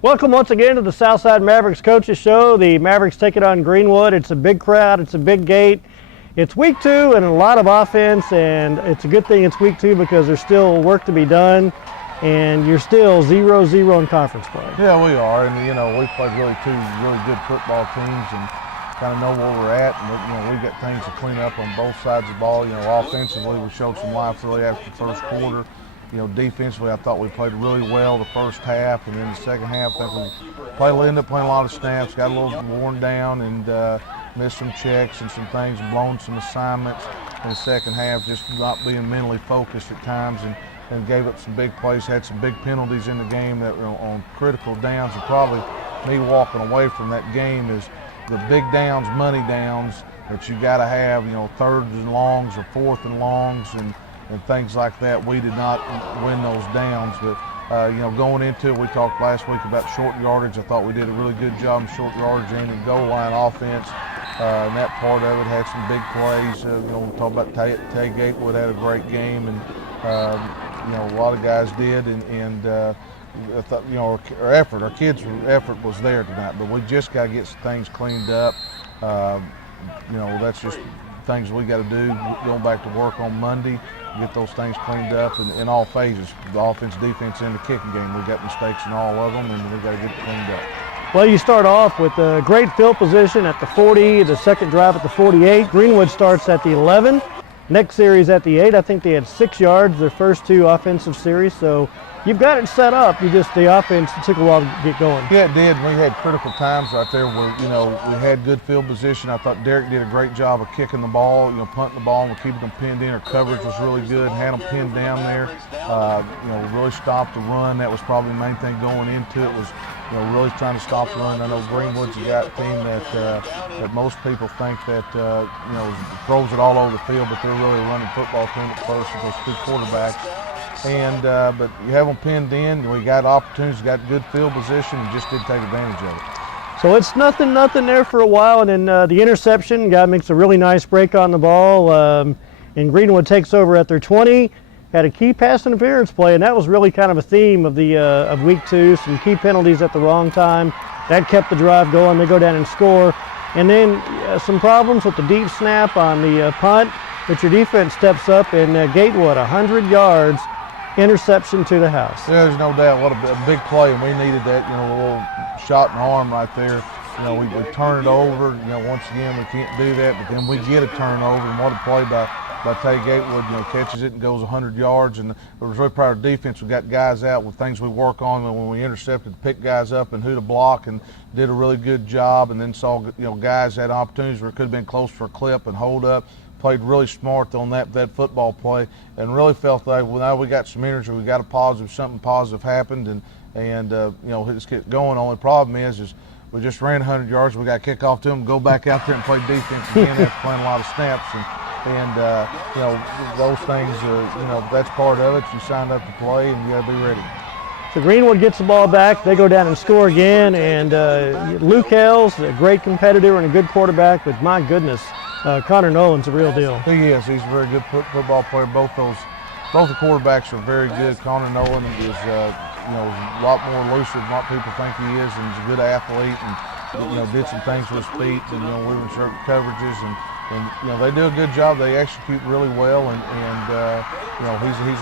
Welcome once again to the Southside Mavericks Coaches Show. The Mavericks take it on Greenwood. It's a big crowd, it's a big gate. It's week 2 and a lot of offense, and it's a good thing it's week 2 because there's still work to be done, and you're still 0-0 in conference play. Yeah, we are, and we played two really good football teams and kind of know where we're at, and we've got things to clean up on both sides of the ball. Offensively, we showed some life really after the first quarter. Defensively, I thought we played really well the first half, and then the second half, I think we ended up playing a lot of snaps, got a little worn down, and missed some checks and some things, blown some assignments in the second half, just not being mentally focused at times, and gave up some big plays, had some big penalties in the game that were on critical downs, and probably me walking away from that game is the big downs, money downs that you got to have, third and longs or fourth and longs and things like that. We did not win those downs, but going into it, we talked last week about short yardage. I thought we did a really good job in short yardage and goal line offense. And that part of it had some big plays. We talked about Tay Gatewood had a great game, and a lot of guys did, and I thought our kids' effort was there tonight. But we just got to get some things cleaned up. That's just things we got to do, going back to work on Monday, get those things cleaned up in all phases, the offense, defense, and the kicking game. We got mistakes in all of them, and we got to get it cleaned up. Well, you start off with a great field position at the 40, the second drive at the 48. Greenwood starts at the 11. Next series at the 8. I think they had 6 yards their first 2 offensive series, so you've got it set up. The offense took a while to get going. Yeah, it did. We had critical times right there where, we had good field position. I thought Derek did a great job of kicking the ball, punting the ball and keeping them pinned in. Our coverage was really good, had them pinned down there. Really stopped the run. That was probably the main thing going into it was, really trying to stop the run. I know Greenwood's a team that most people think that, throws it all over the field, but they're really a running football team at first with those 2 quarterbacks. But you have them pinned in. We got opportunities, got good field position, and just didn't take advantage of it. So it's nothing there for a while, and then the interception, guy makes a really nice break on the ball, and Greenwood takes over at their 20. Had a key pass interference play, and that was really kind of a theme of of week 2. Some key penalties at the wrong time. That kept the drive going. They go down and score, and then some problems with the deep snap on the punt. But your defense steps up, and Gatewood 100 yards. Interception to the house. Yeah, there's no doubt. What a big play, and we needed that, a little shot in the arm right there. We turn it over. Once again, we can't do that, but then we get a turnover, and what a play by Tay Gatewood. Catches it and goes 100 yards, and it was really proud of defense. We got guys out with things we work on, and when we intercepted, picked guys up and who to block, and did a really good job. And then saw guys had opportunities where it could have been close for a clip and hold up. Played really smart on that football play, and really felt like, well, now we got some energy, we got something positive happened, and let's get going. Only problem is we just ran 100 yards. We got to kick off to them, go back out there and play defense again after playing a lot of snaps, and those things, that's part of it. You signed up to play, and you got to be ready. So Greenwood gets the ball back. They go down and score again, and Luke Hales, a great competitor and a good quarterback, but my goodness. Connor Nolan's a real deal. He is. He's a very good football player. Both the quarterbacks are very good. Connor Nolan is a lot more elusive than what people think he is, and he's a good athlete, and did some things with his feet, and we were in certain coverages, and they do a good job. They execute really well, and he's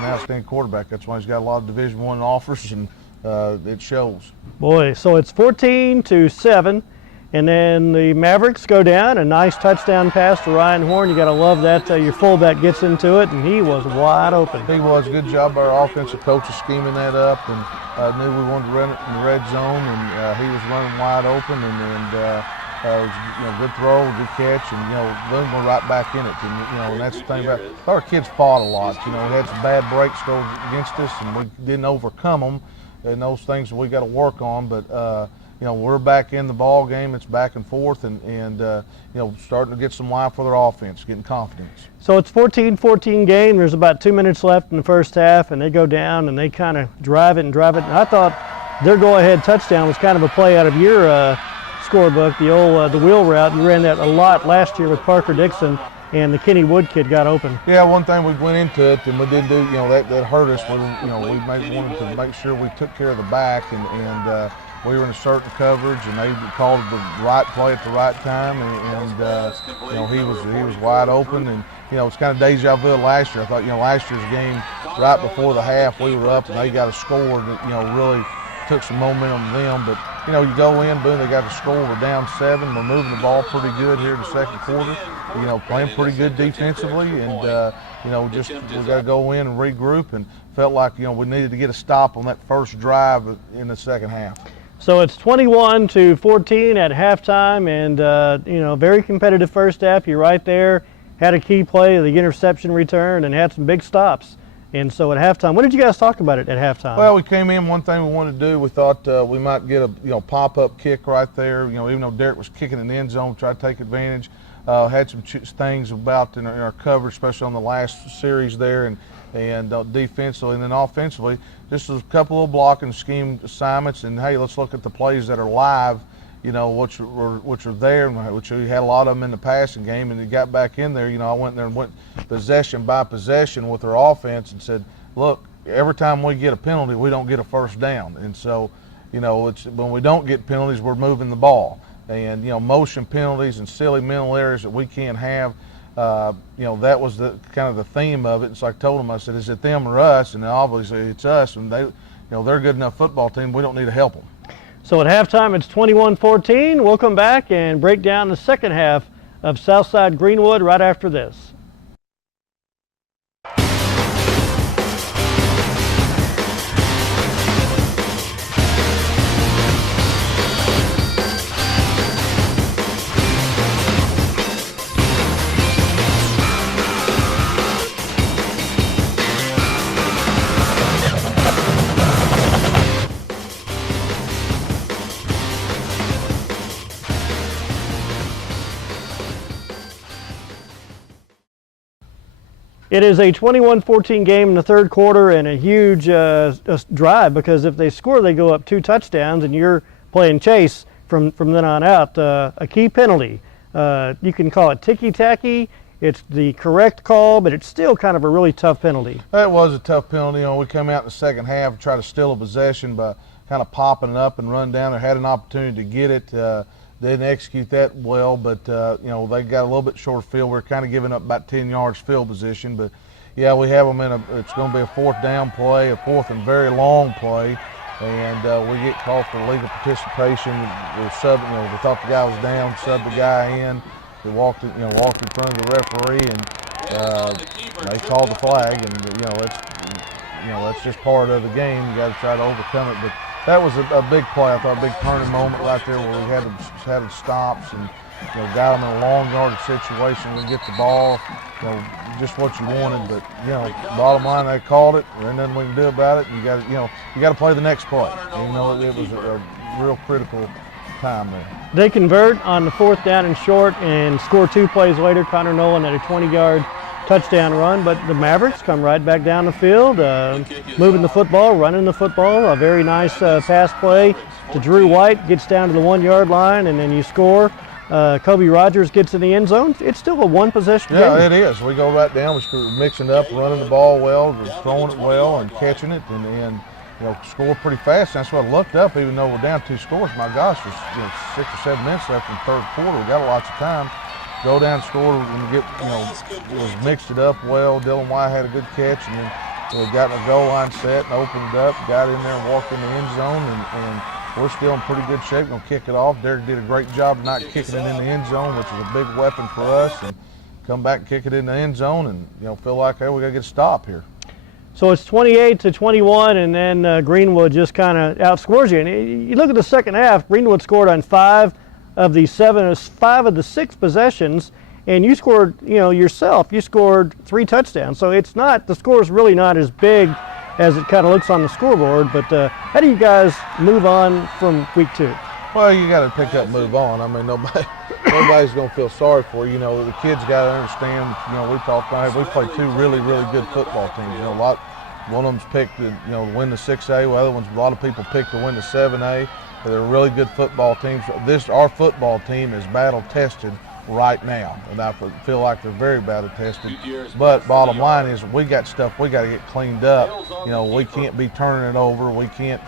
an outstanding quarterback. That's why he's got a lot of Division I offers, and it shows. Boy, so it's 14-7. And then the Mavericks go down, a nice touchdown pass to Ryan Horn. You got to love that. Your fullback gets into it, and he was wide open. He was. Good job by our offensive coaches scheming that up, and knew we wanted to run it in the red zone, and he was running wide open, and it was good throw, good catch, and then we're right back in it. And that's the thing about our kids fought a lot. We had some bad breaks go against us, and we didn't overcome them, and those things we got to work on, but. We're back in the ball game. It's back and forth, and starting to get some life for their offense, getting confidence. So it's 14-14 game. There's about 2 minutes left in the first half, and they go down and they kind of drive it. And I thought their go-ahead touchdown was kind of a play out of your scorebook, the wheel route. You ran that a lot last year with Parker Dixon. and the Kenny Wood kid got open. Yeah, one thing we went into it and we didn't do, that hurt us. We wanted to make sure we took care of the back, and we were in a certain coverage, and they called the right play at the right time, and he was wide open, and it's kind of deja vu last year. I thought last year's game, right before the half, we were up and they got a score that really took some momentum to them, but you go in, boom, they got the score. We're down 7. We're moving the ball pretty good here in the second quarter. Playing pretty good defensively, and we got to go in and regroup, and felt like we needed to get a stop on that first drive in the second half. So it's 21-14 at halftime, and very competitive first half. You're right there. Had a key play, the interception return, and had some big stops. And so at halftime, what did you guys talk about it at halftime? Well, we came in, one thing we wanted to do, we thought we might get a pop-up kick right there. Even though Derek was kicking in the end zone, try to take advantage. Had some things about in our coverage, especially on the last series there, and defensively, and then offensively, just a couple of blocking scheme assignments. And hey, let's look at the plays that are live, which are there, which we had a lot of them in the passing game. And they got back in there. I went there and went possession by possession with our offense and said, look, every time we get a penalty, we don't get a first down. And so, it's when we don't get penalties, we're moving the ball. And motion penalties and silly mental errors that we can't have. That was the kind of the theme of it. And so I told them, I said, is it them or us? And obviously it's us. And they're a good enough football team. We don't need to help them. So at halftime, it's 21-14. We'll come back and break down the second half of Southside Greenwood right after this. It is a 21-14 game in the third quarter, and a huge drive, because if they score, they go up 2 touchdowns, and you're playing chase from then on out. A key penalty. You can call it ticky-tacky. It's the correct call, but it's still kind of a really tough penalty. That was a tough penalty. We come out in the second half and try to steal a possession by kind of popping it up and run down there. Had an opportunity to get it. Didn't execute that well, but they got a little bit short field. We're kind of giving up about 10 yards field position, but yeah, we have them it's going to be a 4th down play, a 4th and very long play, and we get called for legal participation. We thought the guy was down, subbed the guy in. We walked in front of the referee, and they called the flag, and that's just part of the game. You got to try to overcome it, but that was a big play. I thought a big turning moment right there where we had the stops and got them in a long yardage situation. We get the ball, just what you wanted. But bottom line, they called it. There's nothing we can do about it. You got to play the next play. It was a real critical time there. They convert on the 4th down and short, and score 2 plays later. Connor Nolan had a 20-yard touchdown run, but the Mavericks come right back down the field, moving the football, running the football. A very nice pass play to Drew White, gets down to the 1-yard line, and then you score. Kobe Rogers gets in the end zone. It's still a 1-possession game. Yeah, it is. We go right down. We're mixing up, running the ball well, we're throwing it well, and catching it, and score pretty fast. That's what I looked up, even though we're down 2 scores. My gosh, there's 6 or 7 minutes left in the third quarter. We got lots of time. Go down, score, and was mixed it up well. Dylan White had a good catch, and then we got in the goal line set and opened it up, got in there and walked in the end zone, and we're still in pretty good shape. We're going to kick it off. Derek did a great job not kicking it in the end zone, which is a big weapon for us, and come back and kick it in the end zone, and feel like, hey, we got to get a stop here. So it's 28-21, and then Greenwood just kind of outscores you. And you look at the second half, Greenwood scored on 5 of the 6 possessions, and you scored, yourself, you scored 3 touchdowns. So it's not, the score is really not as big as it kind of looks on the scoreboard, but how do you guys move on from week 2? Well, you got to pick up and move on. I mean, nobody's going to feel sorry for you. The kids got to understand, we talked about it. We played 2 really, really good football teams. One of them's picked to, win the 6A. Well, other ones, a lot of people picked to win the 7A. They're really good football teams. Our football team is battle tested right now, and I feel like they're very battle tested. But bottom line is, we got stuff we got to get cleaned up. You know, we can't be turning it over. We can't,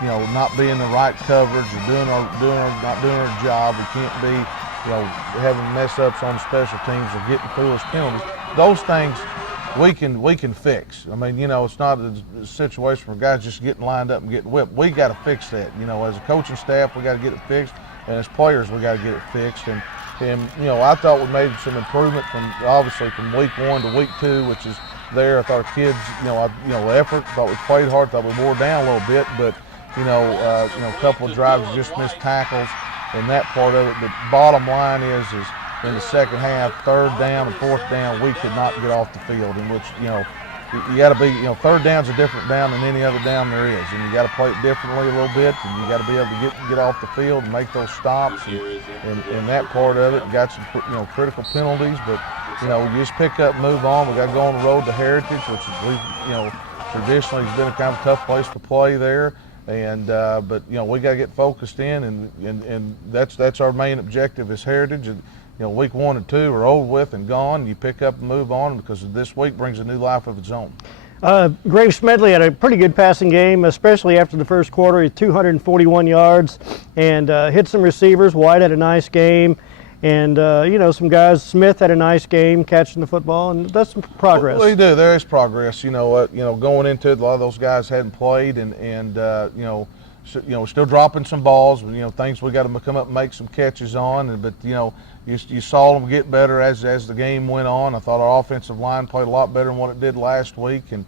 you know, not be in the right coverage or not doing our job. We can't be, you know, having mess ups on special teams or getting foolish penalties. Those things we can fix. I mean, you know, it's not a situation where guys just getting lined up and getting whipped. We got to fix that. You know, as a coaching staff, we got to get it fixed, and as players, we got to get it fixed. And you know, I thought we made some improvement obviously from week 1 to week 2, which is there. I thought our kids, effort. Thought we played hard. Thought we wore down a little bit, but a couple of drives just missed tackles and that part of it. The bottom line is in the second half, 3rd down and 4th down, we could not get off the field. In which you got to be, 3rd down's a different down than any other down there is, and you got to play it differently a little bit, and you got to be able to get off the field and make those stops, and that part of it. Got some critical penalties, but you just pick up, and move on. We got to go on the road to Heritage, which is, traditionally has been a kind of tough place to play there, and but we got to get focused in, and that's our main objective is Heritage. And, week 1 and 2 are over with and gone. You pick up and move on because this week brings a new life of its own. Graves Smedley had a pretty good passing game, especially after the first quarter. He had 241 yards and hit some receivers. White had a nice game. And, some guys, Smith had a nice game catching the football, and that's some progress. Well, you do. There is progress. Going into it, a lot of those guys hadn't played, and still dropping some balls. Things we got to come up and make some catches on. But you saw them get better as the game went on. I thought our offensive line played a lot better than what it did last week, and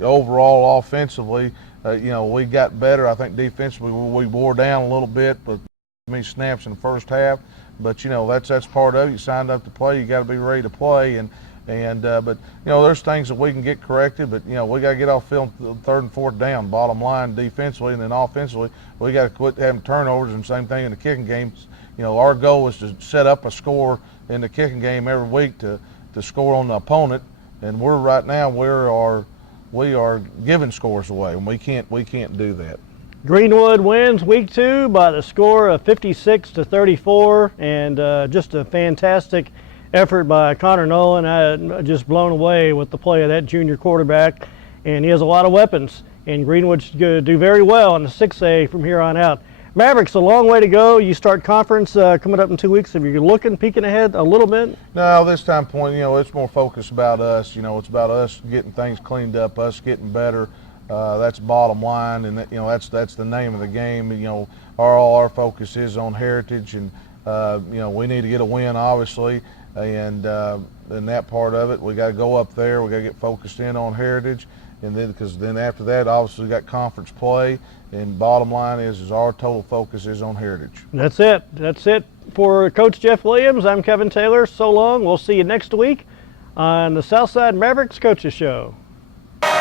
overall offensively, we got better. I think defensively we wore down a little bit, but many snaps in the first half. But that's part of it. You signed up to play. You got to be ready to play, but there's things that we can get corrected, but we got to get off field 3rd and 4th down. Bottom line, defensively, and then offensively, we got to quit having turnovers. And same thing in the kicking games. Our goal is to set up a score in the kicking game every week to score on the opponent, and right now we are giving scores away, and we can't do that. Greenwood wins week 2 by the score of 56-34, and just a fantastic effort by Connor Nolan. I'm just blown away with the play of that junior quarterback, and he has a lot of weapons, and Greenwood's going to do very well in the 6A from here on out. Mavericks, a long way to go. You start conference coming up in 2 weeks. If you're peeking ahead a little bit? No, this time point, it's more focused about us. It's about us getting things cleaned up, us getting better. That's bottom line, and that's the name of the game. All our focus is on Heritage, and we need to get a win, obviously, and that part of it, we got to go up there. We got to get focused in on Heritage, and then after that, obviously, we got conference play. And bottom line is our total focus is on Heritage. That's it. That's it for Coach Jeff Williams. I'm Kevin Taylor. So long. We'll see you next week on the Southside Mavericks Coaches Show. Jones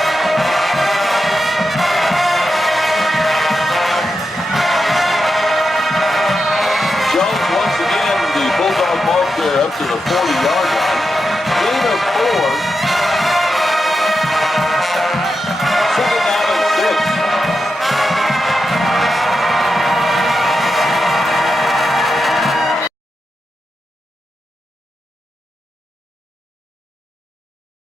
once again, the Bulldog mark there up to the 40-yard